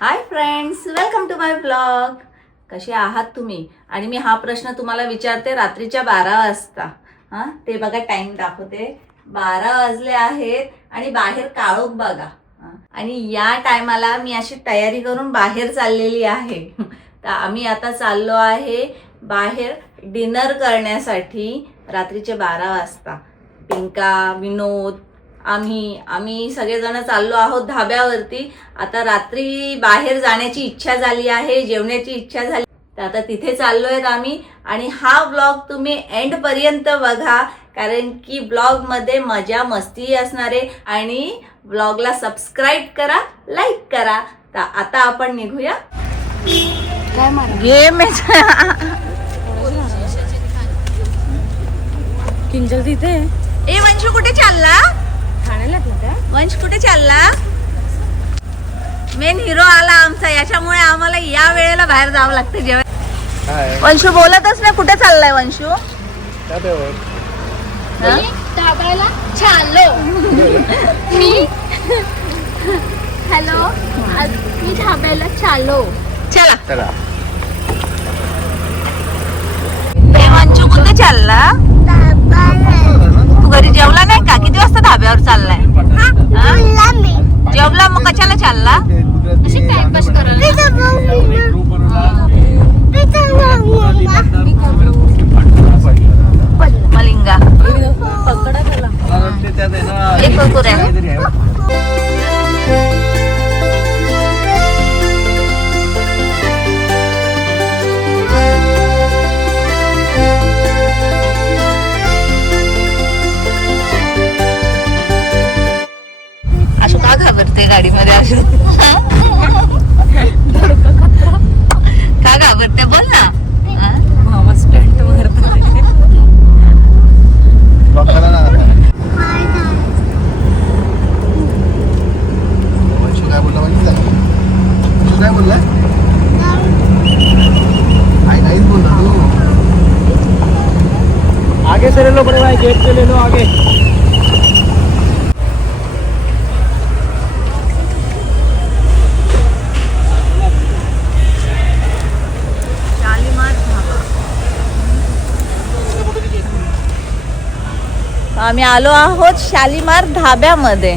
High friends, welcome to my blog. कसे आहात तुम्ही? आणि मी हा प्रश्न तुम्हाला विचारते रात्रीच्या 12 वाजता. ते बघा, टाइम दाखवते, 12 वाजले आहेत आणि बाहेर काळोख बघा. आणि या टायमाला मी अशी तयारी करून बाहेर चाललेली आहे. तर आम्ही आता चाललो आहे बाहेर डिनर करण्यासाठी रात्रीचे 12 वाजता. पिंका, विनोद, आम्ही सगळेजण चाललो आहोत धाब्यावरती. आता रात्री बाहेर जाण्याची इच्छा झाली आहे, जेवण्याची इच्छा झाली, तर आता तिथे चाललोय आम्ही. आणि हा ब्लॉग तुम्ही एंड पर्यंत बघा, कारण की ब्लॉग मध्ये मजा मस्ती असणारे. आणि ब्लॉगला सबस्क्राईब करा, लाईक करा. तर आता आपण निघूया. गेम किंजल तिथे. ए वंशू, कुठे चालला? ठाण्याला वंश कुठे चालला? मेन हिरो आला आमचा, याच्यामुळे आम्हाला या वेळेला बाहेर जावं लागतं जेव्हा. वंशू बोलतच नाही, कुठे चाललाय वंशू? धाबायला चाललो मी. हॅलो, मी धाबायला चाललो. चला. ए वंशू, कुठे चालला? तू घरी जेवला नाही का? किती वाजता धाब्यावर चाललाय? जेवला, मग कशाला चालला? अशी टाइमपास करायला. मलिंगा एक कुरकुऱ्या. असं का घाबरते गाडीमध्ये? असं का घाबरते? बोल ना. मामा स्टंट मारतो. काय बोलला? आई बोल तू. आगे से ले लो बड़े भाई, गेट पे ले लो आगे. आम्ही आलो आहोत शालीमार धाब्यामध्ये.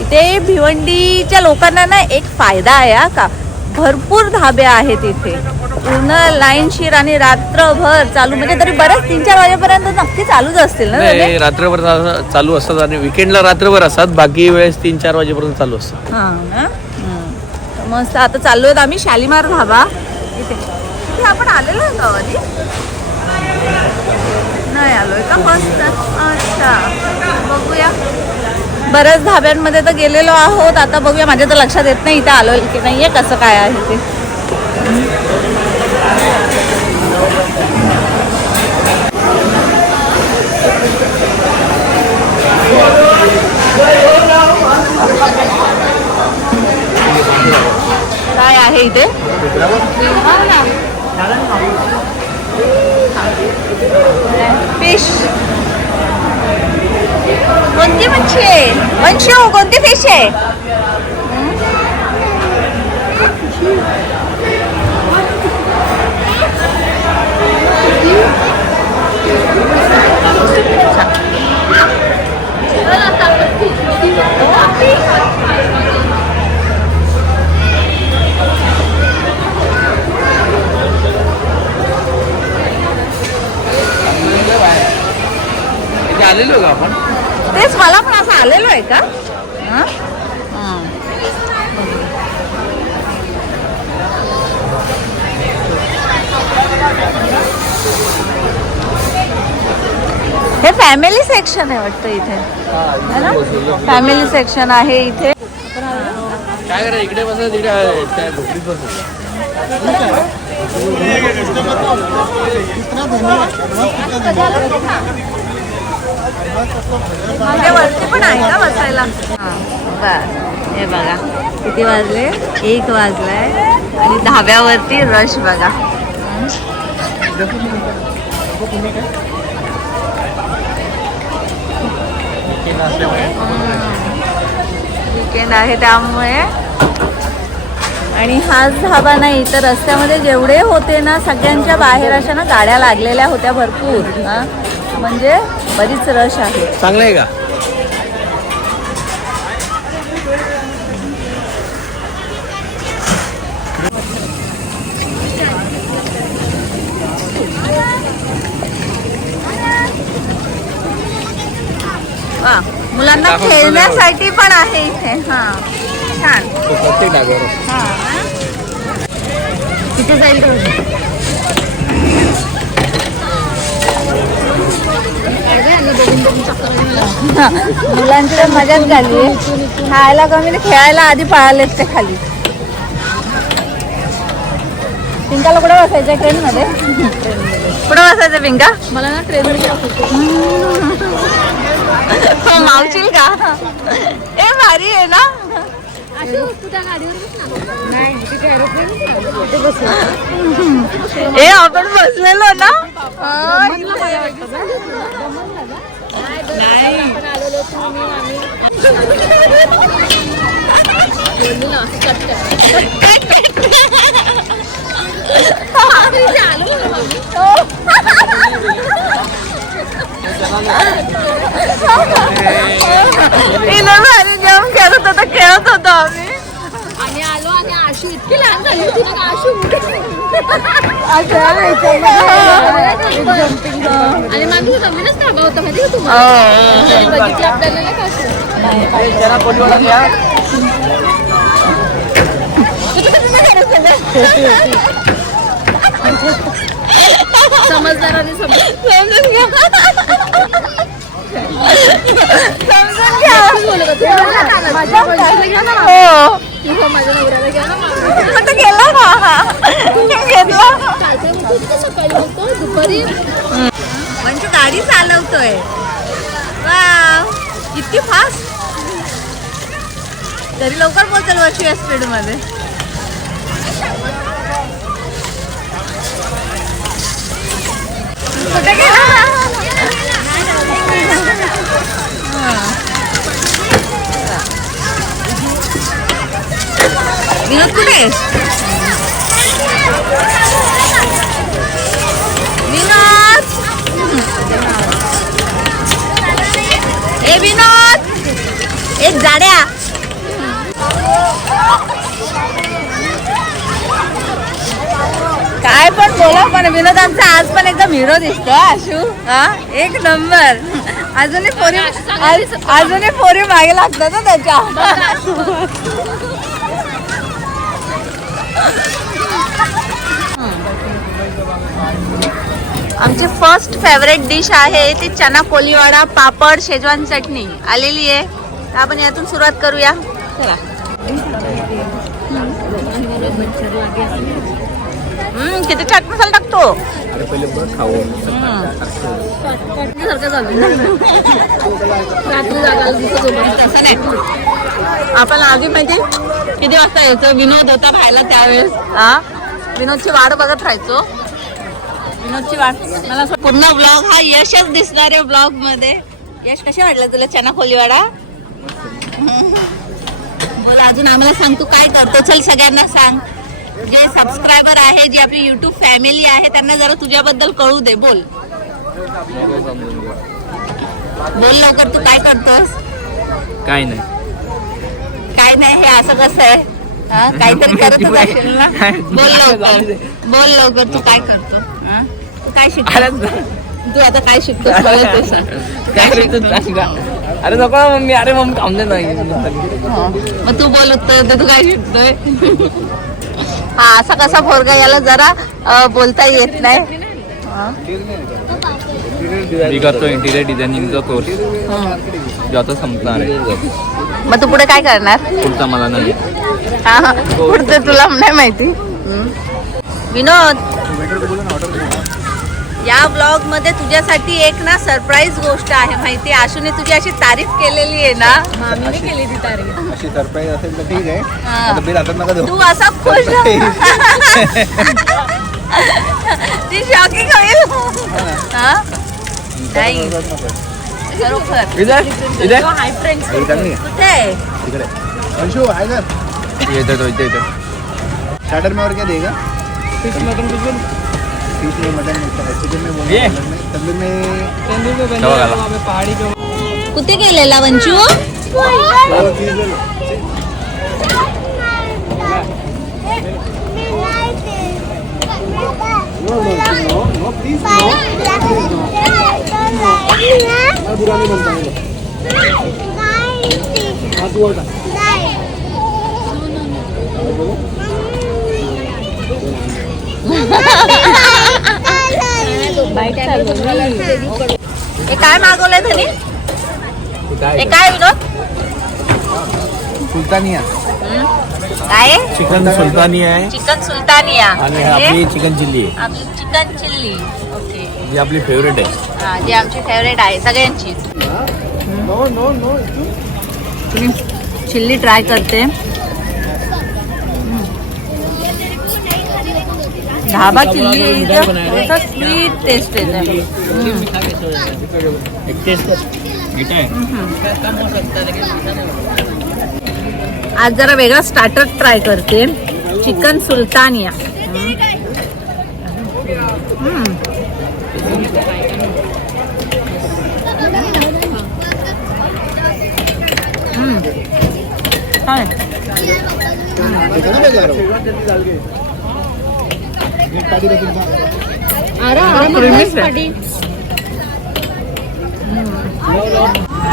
इथे भिवंडीच्या लोकांना ना एक फायदा आहे का, भरपूर धाबे आहेत इथे, पूर्ण लाईनशीर आणि रात्रभर चालू. म्हणजे तरी बरेच 3-4 वाजेपर्यंत नक्की चालूच असतील ना? रात्रभर चालू असतात आणि विकेंडला रात्रभर असतात, बाकी वेळेस 3-4 वाजेपर्यंत चालू असतात. हा ना. मस्त. आता चाललोय आम्ही शालीमार धाबा. इथे आपण आलेलो आहे का आधी? नाही आलोय का? मस्त. अच्छा, बघूया. बऱ्याच धाब्यांमध्ये तर गेलेलो आहोत. आता बघूया, माझ्या तर लक्षात येत नाही इथे आलोय की नाहीये, कसं काय आहे ते. काय आहे इथे? फिश. कोणती मच्छी आहे वंशू? कोणती फिश आहे? आलेलो का आपण? तेच, मला पण असं आलेलो आहे का? हे फॅमिली सेक्शन आहे वाटतं इथे, है ना? फॅमिली सेक्शन आहे इथे. काय करा, इकडे बसा, तिकडे त्या घोटीत बसा. वरती पण आहे का बसायला? बर. हे बघा किती वाजले, 1 वाजलाय आणि धाब्यावरती रश बघा. वीकेंड आहे त्यामुळे. आणि हाच धाबा नाही तर रस्त्यामध्ये जेवढे होते ना सगळ्यांच्या बाहेर अशा ना गाड्या लागलेल्या होत्या भरपूर. हा म्हणजे बरीच रश आहे. चांगलं आहे का? वा, मुलांना खेळण्यासाठी पण आहे इथे. हा छान. प्रत्येक डाब्यावर तिथे जाईल मुलांची तर मजाच झाली. खायला कमी नाही, खेळायला आधी पळालेच ते खाली. पिंकाला कुठे बसायचं ट्रेन मध्ये? कुठे बसायचं पिंका? मला ना ट्रेन मावशील का? ए भारी आहे ना. तू त्या गाडीवर ए आपण बसलेलो ना. खेळत होतो आम्ही. आणि आलो आणि आशू इतकी लहान झाली होती ना आशू आणि मागे जमीनच थांबा होता माहिती का तुम्हाला? तरी बघितलं आपल्याला नाही का आशू? समजदाराने समजून घ्या. माझ्या नवऱ्याला घ्या ना. सकाळी होतो दुपारी म्हणजे गाडी चालवतोय. वाव, इतकी फास्ट. तरी लवकर पोहोचेल वर्षी या स्पीड मध्ये. कुठे गेला? विनोद कुठे? विनोद, ए विनोद, एक जाड्या. काय पण बोला पण विनोदांचा आज पण एकदम हिरो दिसतो आशू. हा एक नंबर. अजूनही पोरी मागे लागतात ना त्याच्या. आमची फर्स्ट फेवरेट डिश आहे ती चना कोलीवाडा, पापड, शेजवान चटणी आलेली आहे. तर आपण यातून सुरुवात करूया. चला. किती चाट मसाला टाकतो. तसं नाही. आपण आधी माहिती किती वाजता यायचं? विनोद होता राहायला त्यावेळेस. हा विनोदची वाट बघत राहायचो. विनोदची वाट. मला पूर्ण ब्लॉग हा यशच दिसणार आहे ब्लॉग मध्ये. यश कसे वाटलं तुला चना कोलीवाडा? बोल अजून आम्हाला सांग तू काय करतो. चल सगळ्यांना सांग. जे सबस्क्रायबर आहे, जी आपली युट्यूब फॅमिली आहे त्यांना जरा तुझ्याबद्दल कळू दे. बोल बोल लवकर. तू काय करतोस? काय नाही. काय नाही हे असं कसं आहे? काहीतरी करतच असेल ना. बोल लवकर. बोल लवकर. तू काय करतो? तू काय शिकतो? तू आता काय शिकतोस? अरे नको मम्मी. अरे मम्मी थांबले नाही. मग तू बोल उत्तर. तू काय शिकतोय? हा असा कसा पोरगा, याला जरा बोलता येत नाही. मी करतो इंटिरियर डिझायनिंगचा कोर्स. जो आता संपणार आहे. मग तू पुढे काय करणार? पुढचा मला नाही. हा पुढचं तुला नाही माहिती. विनोद, या ब्लॉग मध्ये तुझ्यासाठी एक ना सरप्राईज गोष्ट आहे माहिती. आशूने तुझी अशी तारीफ केलेली आहे ना. मामीने केली ती तारीफ. अशी सरप्राईज असेल तर ठीक आहे. आता बिल हातात नका देऊ. तू असा खुश. ती शॉकिंग होईल. हा नाही खरोखर इधर इधर हाय फ्रेंड्स इकडे नाही कुठे तिकडे अंशू आहे का येतो तो इथे स्टार्टर में और क्या देगा फिश मटन फिश में मटन चिकन में बोल ये। तंदूर में कुठे गेलेला वंशू नो प्लीज बुरा नहीं बनता हाँ तू और हे काय मागवलंय धनी हे काय विनोद सुल्तानिया काय आहे? चिकन सुलतानी आहे चिकन सुलतानिया आणि म्हणजे आपली चिकन चिल्ली आहे आपली चिकन चिल्ली ओके जी आपली फेवरेट आहे हा जी आमची फेवरेट आहे सगळ्यांची no no no chilli try करते ढाबा चिल्ली स्वीट टेस्ट येते एक टेस्ट मीठा आहे आज जरा वेगळा स्टार्टर ट्राय करते चिकन सुलतानिया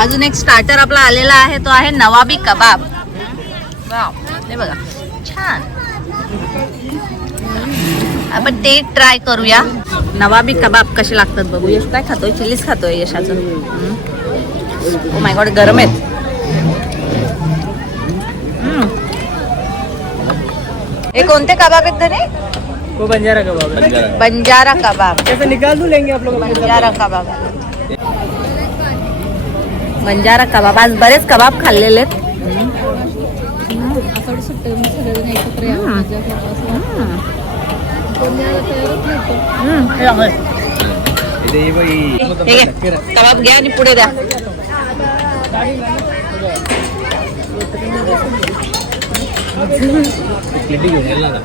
अजून एक स्टार्टर आपला आलेला आहे तो आहे नवाबी कबाब वाव हे बघा छान आपण ते ट्राय करूया नवाबी कबाब कसे लागतात बघू यश काय खातोय चिल्लीच खातोय यशाचं ओ माय गॉड गरम आहेत हे कोणते कबाब आहेत धनी वो बंजारा कबाब आहे बंजारा कबाब कैसे निकाल दूं लेंगे आप लोग बंजारा कबाब बंजारा कबाब आज बरेच कबाब खाल्लेले आहेत आषाढ सुट्टी मग सगळेजण एकत्र यावं माझ्या घरापासून. कोण द्यायला तयारच नव्हतं. इथे ये बाई हे घे, कबाब घ्या आणि पुढे द्या किती घेऊन येईल ना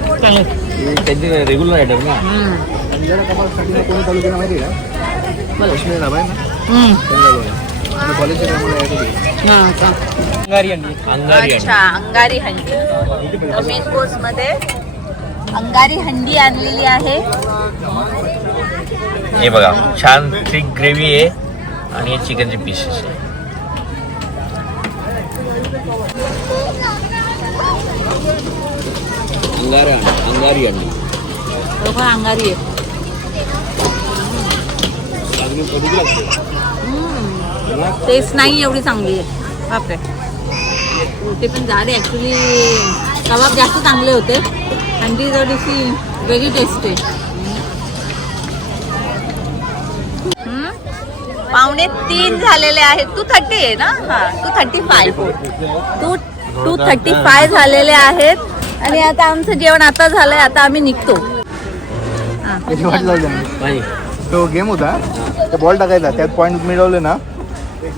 त्यांचे रेग्युलर आयटम ना बंजारा कबाबसाठी ना कोणी चालू केलं माहिती आहे का लक्ष्मी ढाबा आहे ना कॉलेजच्या टायमाला अंगारी अंगारी अच्छा अंगारी हंडी मेन कोर्स मध्ये अंगारी हंडी आणलेली आहे हे बघा छान थिक ग्रेव्ही आहे आणि चिकनचे पीसेस आहे अंगारी अंडी बरोबर अंगारी आहे टेस्ट नाही एवढी चांगली आहे बापरे ते पण झाले ॲक्च्युली कबाब जास्त चांगले होते हंडी थोडीशी वेगळी टेस्ट आहे 2:45 झालेले आहेत 2:30 आहे ना हा 2:35 2:35 झालेले आहेत आणि आता आमचं जेवण आता झालंय आता आम्ही निघतो त्याची वाट लावली आम्ही. तो गेम होता तो बॉल टाकायचा त्यात पॉईंट मिळवले ना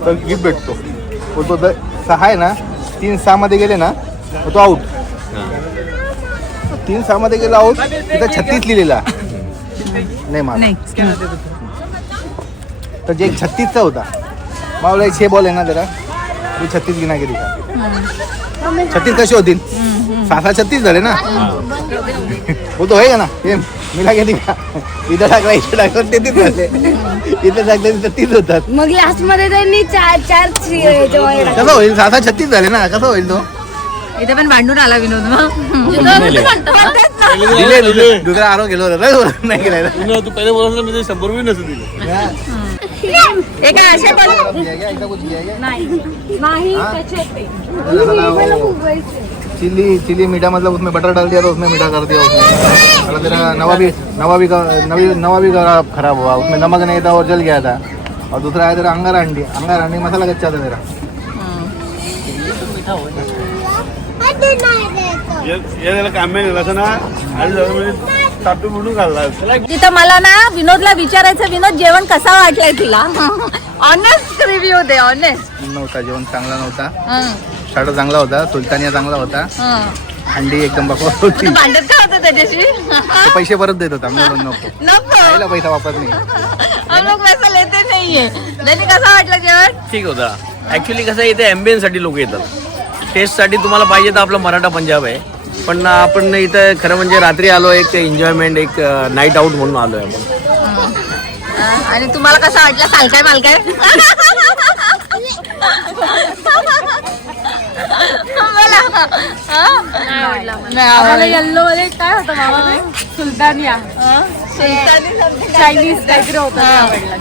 तर गिफ्ट भेटतो तो 6 आहे ना 3-6 मध्ये गेले ना तर तो आउट 3-6 मध्ये गेला आउट तिथं 36 लिहिलेला नाही मला तर जे 36चा होता मला 6 बॉल आहे ना जरा मी 36 गिना के दिखा 36 कसे होतील 6-36 झाले ना वो तो होएगा ना ये मिला के दिखा इथं टाकला इथं टाकला ते 30 झाले इथं टाकले तिथं 30 होतात मग लास्ट मध्ये त्यांनी चार कसं होईल 6-36 झाले ना कसं होईल तो इथे पण भांडून आला विनोद दिले दुसरा आरो गेलो होता नाही गेला तू पहिले बोलला म्हणजे 100 रुपये नसू दिले हे काय असे पण नाही हाँ? चिली मीठा मतलब उसमें बटर डाल दिया तो उसमें मीठा कर दिया उसने। और तेरा नवा भी खराब हुआ, उसमें नमक नहीं था और जल गया था। और दूसरा है तेरा अंगार अंडी मसाला कच्चा था तेरा। तिथं मला ना विनोदला विचारायचं, विनोद जेवण कसा वाटलंय तुला? ऑनेस्ट रिव्ह्यू दे, ऑनेस्ट. नव्हता जेवण, चांगला नव्हता. स्टार्टर चांगला होता, सुलतानिया चांगला होता, अंडी एकदम बकवास होती. भांडत का होतं त्याच्याशी? ते पैसे परत देत होता, म्हणून नको खायला पैसा वापस नाही. हम लोग पैसा लेते नाहीये. त्यांनी कसा वाटलं जेवण? ठीक होता. ऍक्च्युली कसं इथे ॲम्बियन्स साठी लोक येतात. टेस्ट साठी तुम्हाला पाहिजे तर आपलं मराठा पंजाब आहे, पण आपण इथं खरं म्हणजे रात्री आलो, एक एन्जॉयमेंट, एक नाईट आउट म्हणून आलोय आपण. आणि तुम्हाला कसा वाटला? सालकाय मालकाय? येल्लो वाले काय होतं मामा? सुलतानिया चायनीज काहीतरी होतं,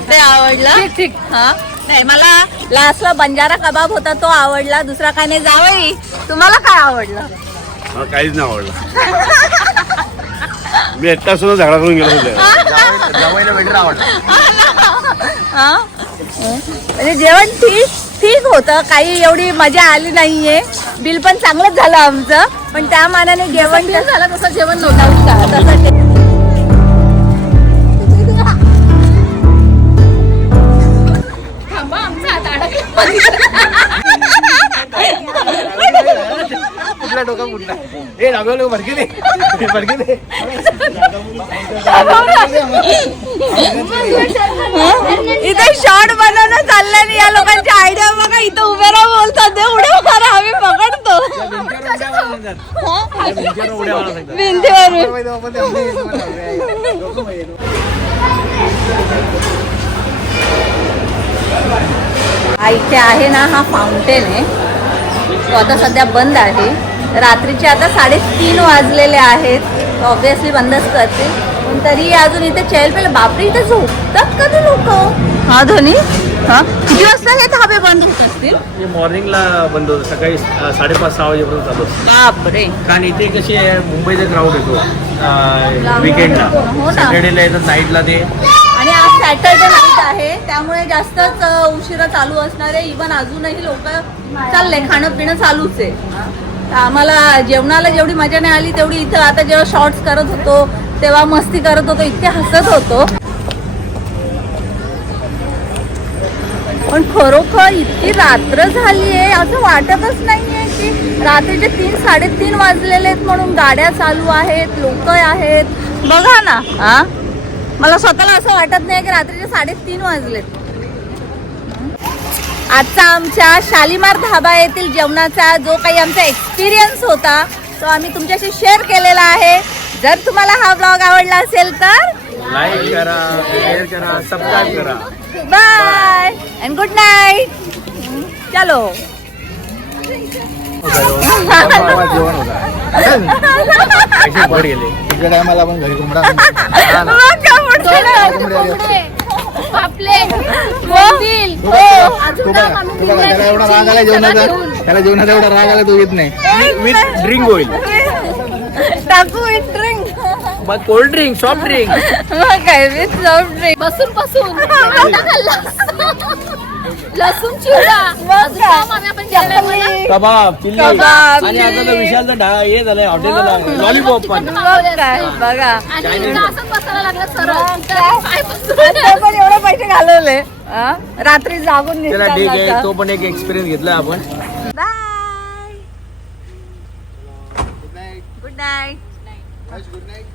ते आवडलं. ठीक. हा नाही, मला लास्टला बंजारा कबाब होता तो आवडला. दुसरा काय नाही. जावई, तुम्हाला काय आवडलं? मला काहीच नाही आवडलं. मी एकटा सुद्धा झगडा करून गेलो होतो. जवायला वेटर आवडला. हा? म्हणजे जेवण ठीक होतं, काही एवढी मजा आली नाहीये. बिल पण चांगलंच झालं आमचं, पण त्या मानाने जेवण जे झालं तसं जेवण नव्हतं. तसं कुठला डोका कुठला हे लागलो भरकी दे. इथे शॉर्ट बनवणं चाललं नाही. या लोकांची आयडिया बघा, इथं उभे राहून बोलतात उड्या मारा, आम्ही पकडतो भिंतीवरून. इथे आहे ना हा फाउंटेन आहे, तो आता सध्या बंद आहे. रात्रीचे आता 3:30 वाजलेले आहेत. ऑब्विसली बंदच करते, पण तरी अजून इथे चहल पहल. बापरे, इथे झोपतात कधी लोक? हा धोनी, हा किती वाजता हे धाबे बंद होत असतील? मॉर्निंगला बंद होतं, सकाळी 5:30-6 वाजेपर्यंत चालू असतं. बापरे. कारण इथे कशी आहे, मुंबईचा क्राऊड येतो विकेंडला, हो ना. सॅटर्डेला येतात, नाईटला ते. आणि आज सॅटर्डे नाईट आहे, त्यामुळे जास्तच उशिरा चालू असणार आहे. इव्हन अजूनही लोक चालले, खाणं पिणं चालूच आहे. तर आम्हाला जेवणाला जेवढी मजा नाही आली तेवढी इथं आता जेव्हा शॉर्ट्स करत होतो तेव्हा मस्ती करत होतो, इतके हसत होतो. पण खरोखर इतकी रात्र झाली आहे असं वाटतच नाहीये की रात्रीचे 3-3:30 वाजलेले आहेत म्हणून. गाड्या चालू आहेत, लोक आहेत, बघा ना. हा, मला स्वतःला असं वाटत नाही की रात्रीचे 3:30 वाजलेत. आजचा आमच्या शालीमार धाबा येथील जेवणाचा जो काही आमचा एक्सपिरियन्स होता तो आम्ही तुमच्याशी शेअर केलेला आहे. जर तुम्हाला हा ब्लॉग आवडला असेल तर लाईक करा, शेअर करा, सबस्क्राईब करा. Bye and good night. चलो. जेवण होता. पैसे वर गेले. तिकडे टायमाला आपण घरी कोंबडा त्याला एवढा राग आला जेवणाचा, त्याला जेवणाचा एवढा राग आला तो येत नाही. विथ ड्रिंक होईल. टाकू विथ ड्रिंक. मग कोल्ड ड्रिंक, सॉफ्ट ड्रिंक. काय विथ सॉफ्ट ड्रिंक. बसून लसूण चिवडा कबाब, चिल्ली, कबाब, आणि आता तर विशालचा हे झालंय, हॉटेल झालं, लॉलीपॉप पण. काय बघा, आणि असं बसायला लागलं सरळ. ते पण एवढे पैसे घालवले. रात्री जागून त्याला ठीक आहे, निघतात. तो पण एक एक्सपिरियन्स घेतला आपण. Bye. Good night. Good night.